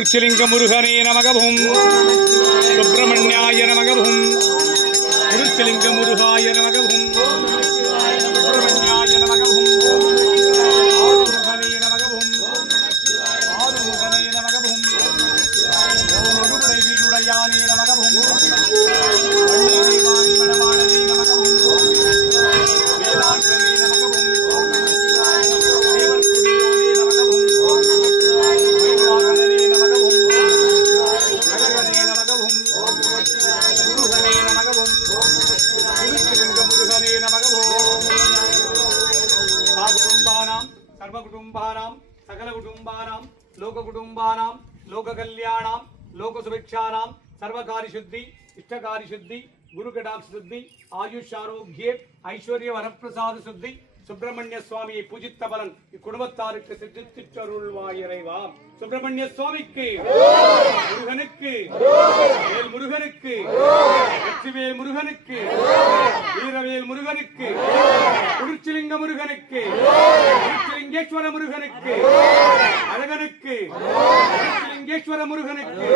திருச்சிலிங்க முருகனே நமகவும் சுப்பிரமணியாய நமகவும் திருச்சிலிங்க முருகாய நமகவும் சுப்பிரமணியாய நமகவும் ஆறுமுகனே நமகவும் ஆறுமுகனே நமகவும் ஒருமுறை வீடுடையானே நமகவும் வள்ளிதேவாணி மணவாளனே நமகவும் வேதாந்தனே நமகவும் தேவர்குடியோனே நமகவும் வைவாகனே நமகவும் அழகனே நமகவும் முருகனே நமகவும் திருச்சிலிங்க முருகனே நமகவும் சாகுடும்பானாம் சர்வகுடும்பானாம் சகலகுடும்பானாம் லோககுடும்பானாம் லோககல்யாணாம் லோகசுபிக்ஷானாம் சர்வகாரி சுத்தி இஷ்டகாரி சுத்தி குருகடாக் சுத்தி ஆயுஷ் ஆரோக்கிய ஐஸ்வர்ய வரப்பிரசாத சுத்தி சுப்பிரமணிய சுவாமியை பூஜித்த பலன் இக்குடும்பத்தாருக்கு சித்திச்சருள்வாயிறைவா. சுப்பிரமணிய சுவாமிக்கு முருகனுக்கு வேல் முருகனுக்கு வெற்றிவேல் முருகனுக்கு வீரவேல் முருகனுக்கு திருச்சிலிங்க முருகனுக்கு திருச்சிலிங்கேஸ்வர முருகனுக்கு அழகனுக்கு திருச்சிலிங்கேஸ்வர முருகனுக்கு